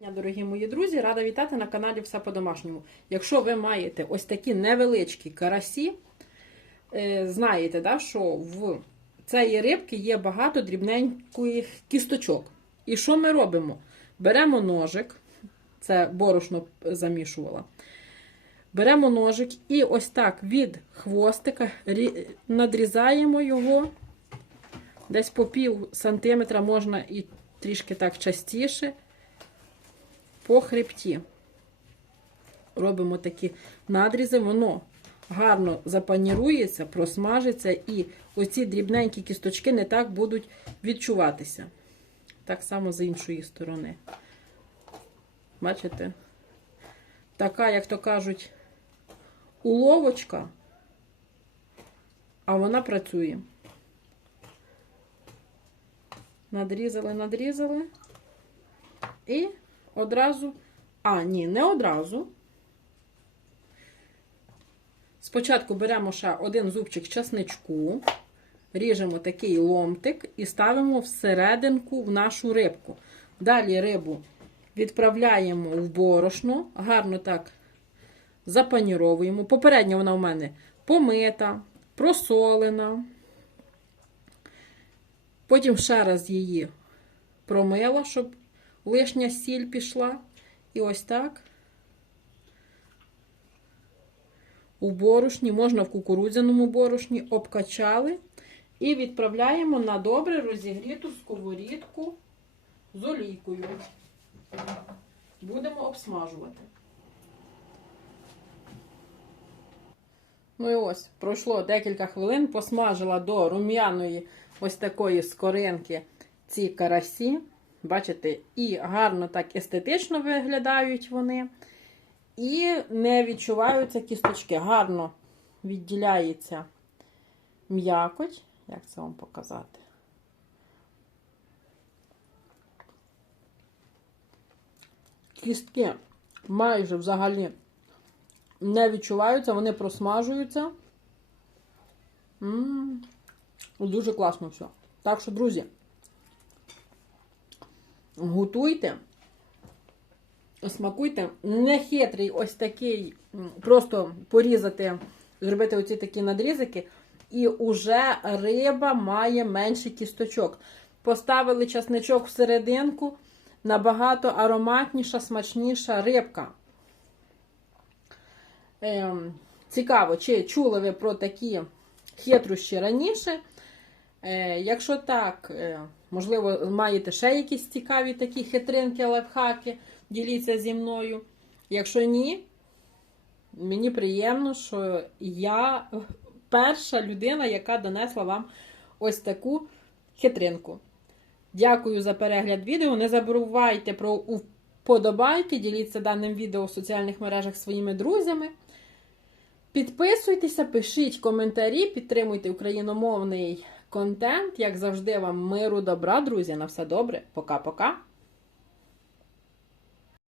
Дорогі мої друзі, рада вітати на каналі Все по-домашньому. Якщо ви маєте ось такі невеличкі карасі, е, знаєте, да, що в цієї рибки є багато дрібненьких кісточок. І що ми робимо? Беремо ножик, це борошно замішувала. Беремо ножик і ось так від хвостика надрізаємо його десь по пів сантиметра, можна і трішки так частіше по хребті. Робимо такі надрізи, воно гарно запанірується, просмажиться, і оці дрібненькі кісточки не так будуть відчуватися. Так само з іншої сторони. Бачите? Така, як то кажуть, уловочка, а вона працює. Надрізали, надрізали. І одразу. А, ні, не одразу. Спочатку беремо ще один зубчик часничку, ріжемо такий ломтик і ставимо всерединку в нашу рибку. Далі рибу відправляємо в борошно, гарно так запаніровуємо. Попередньо вона в мене помита, просолена. Потім ще раз її промила, щоб лишня сіль пішла. І ось так. У борошні, можна в кукурудзяному борошні, обкачали і відправляємо на добре розігріту сковорідку з олійкою. Будемо обсмажувати. Ну і ось, пройшло декілька хвилин, посмажила до рум'яної ось такої скоринки ці карасі. Бачите, і гарно так естетично виглядають вони. І не відчуваються кісточки. Гарно відділяється м'якоть. Як це вам показати? Кістки майже взагалі не відчуваються, вони просмажуються. М -м, дуже класно все. Так що, друзі, готуйте, смакуйте. Нехитрий ось такий, просто порізати, зробити оці такі надрізики, і уже риба має менше кісточок. Поставили часничок всерединку, набагато ароматніша, смачніша рибка. Ем, цікаво, чи чули ви про такі хитрощі раніше? Е, якщо так, е, можливо, маєте ще якісь цікаві такі хитринки, лайфхаки, діліться зі мною. Якщо ні, мені приємно, що я перша людина, яка донесла вам ось таку хитринку. Дякую за перегляд відео. Не забувайте про вподобайки, діліться даним відео в соціальних мережах своїми друзями. Підписуйтеся, пишіть коментарі, підтримуйте україномовний контент. Як завжди, вам миру, добра, друзі. На все добре. Пока-пока.